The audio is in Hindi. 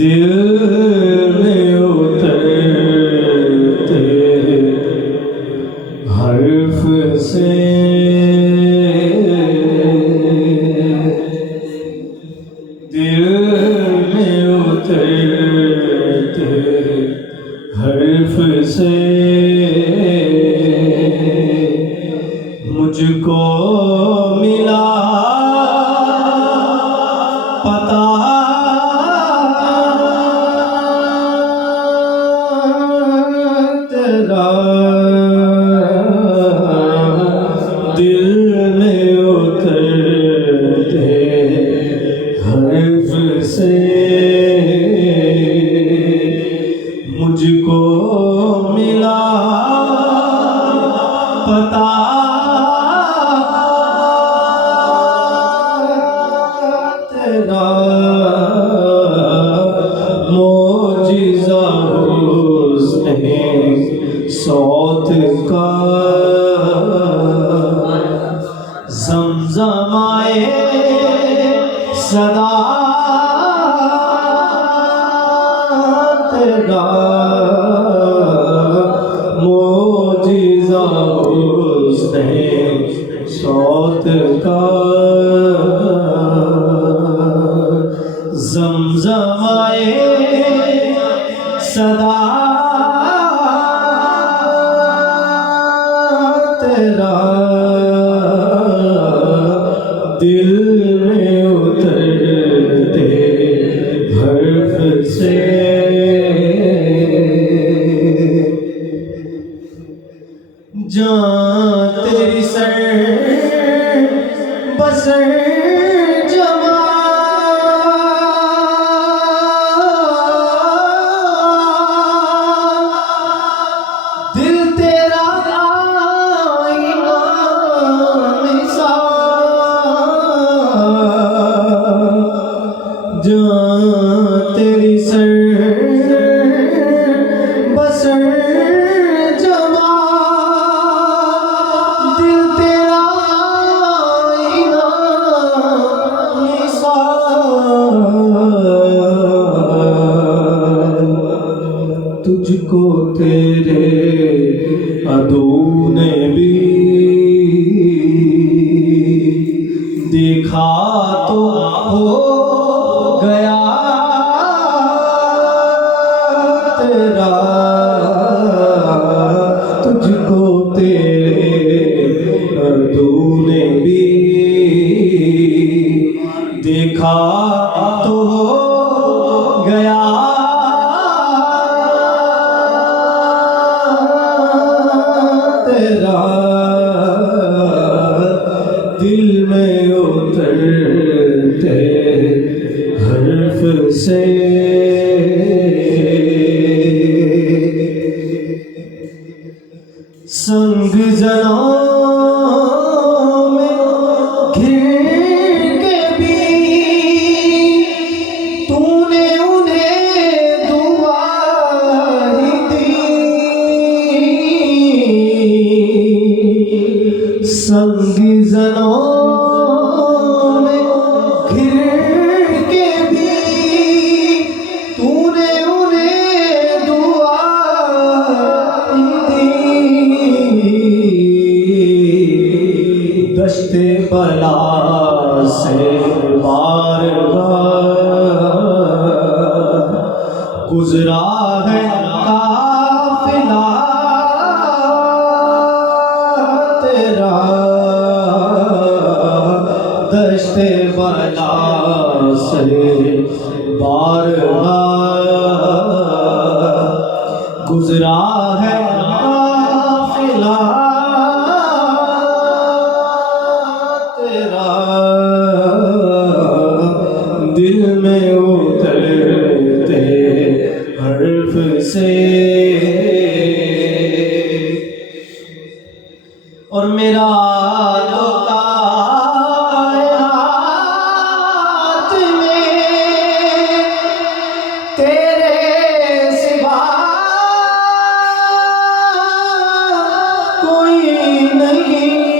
दिल में उतरते हर्फ से दिल में उतरते हर्फ से मुझको मिला पता तेरा दिल में उतरते हर्फ से मुझको मिला पता तेरा मोजिज़ा हुस्ने सौत का ज़मज़माए सदा तेरा मोजिज़ा हुस्ने सौत का ज़मज़माए सदा तेरा दिल में उतरते हर्फ से जान तेरी सर बसर जमा दिल तेरा आईना मिसाल जान तेरी सर बसर जमा दिल तेरा आईना मिसाल तुझको तेरे अदू ने भी देखा तो हो गया तेरा तुझको तेरे अदू ने भी देखा तो हो गया तेरा दिल में उतरते हर्फ से संग जनां में घिर के भी तूने उन्हें दुआ ही दी संग जनां में घिर के भी तूने उन्हें दुआ दी दश्ते बला से बार गुजरा है काफिला तेरा दश्ते बला से बार गुजरा है काफिला तेरा दिल में उतरते हर्फ से और मेरा तो कायनात में तेरे सिवा कोई नहीं